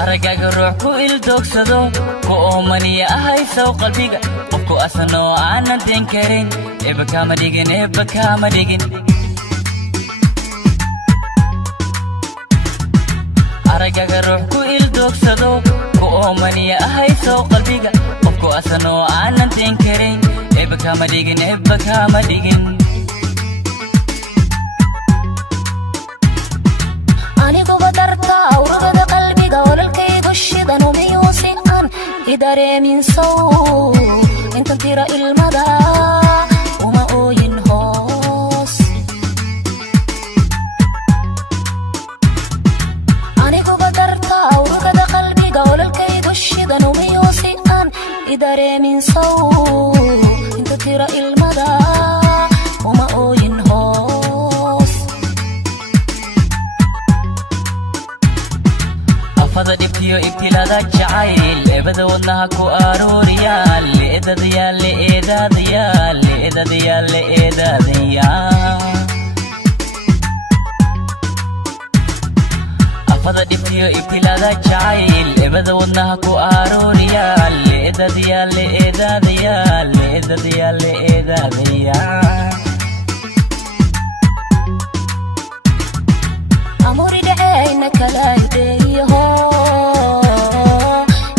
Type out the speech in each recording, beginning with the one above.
aragaaga ruux ku ildoogsado ku oomaniya ahaysow qalbiga qofku asanoo aanan den karin eebba kaama dhigin aragaaga ruux ku ildoogsado ku oomaniya ahaysow qalbiga qofku asanoo aanan den karin eebba kaama dhigin aniguba darta awragada qalbiga walaalkaygu shidan umiyuusi aan idareemin sow intan tira ilmada uma ooyin hoos aniguba darta awragada qalbiga walaalkaygu shidan umiyuusi aan idareemin sow intan tira ilmada uma ooyin hoos afada dhibtiyo ibtilada jacayl eebada wadnaha ku arooriyaal afada dhibtiyo ibtilada jacayl eebada wadnaha ku arooriyaal amuri dhacayna kala ideeyaho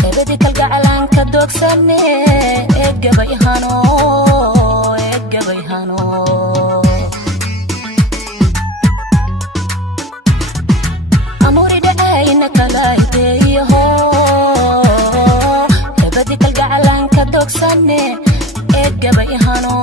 ebadi kalgacalanka doogsane eeggabayhano amuri dhacayna kala ideeyaho ebadi kalgacalanka doogsane eeggabayhano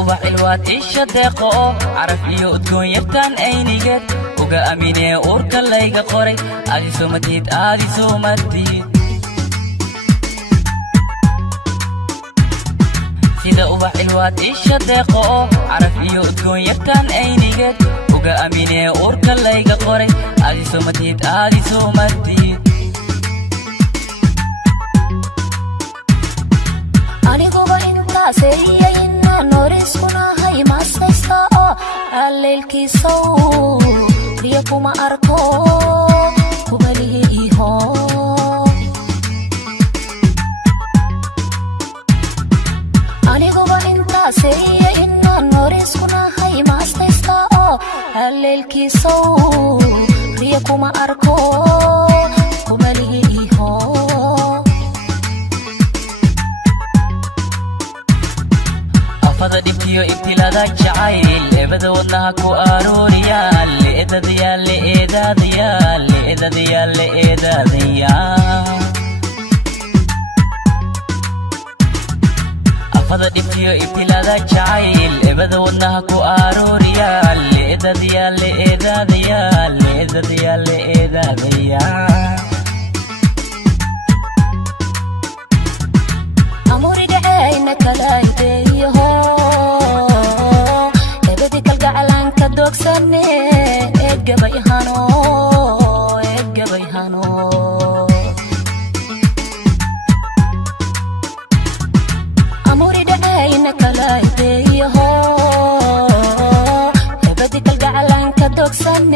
ubax ilwaad isha deeqo caraf iyo udgoon yartaan aynigeed uga aaminee uurka layga qoray aadi soomadiid sida ubax ilwaad isha deeqo caraf iyo udgoon yartaan aynigeed uga aaminee uurka layga qoray aadi soomadiid aniguba intaasayay noriskunahay maasaysta oo alleylkiisow riya kuma arko kubalihiiho aniguba intaasaya inaan noriskunahay maasaysta oo alleylkiisow riya kuma arko kubalihiiho afada dhibtiyo ibtilada jacayl eebada wadnaha ku arooriyaal afada dhibtiyo ibtilada jacayl eebada wadnaha ku arooriyaal amuri dhacayna kala ideeyaho ebadi kalgacalanka doogsane eeggabayhano amuri dhacayna kala ideeyaho ebadi kalgacalanka doogsane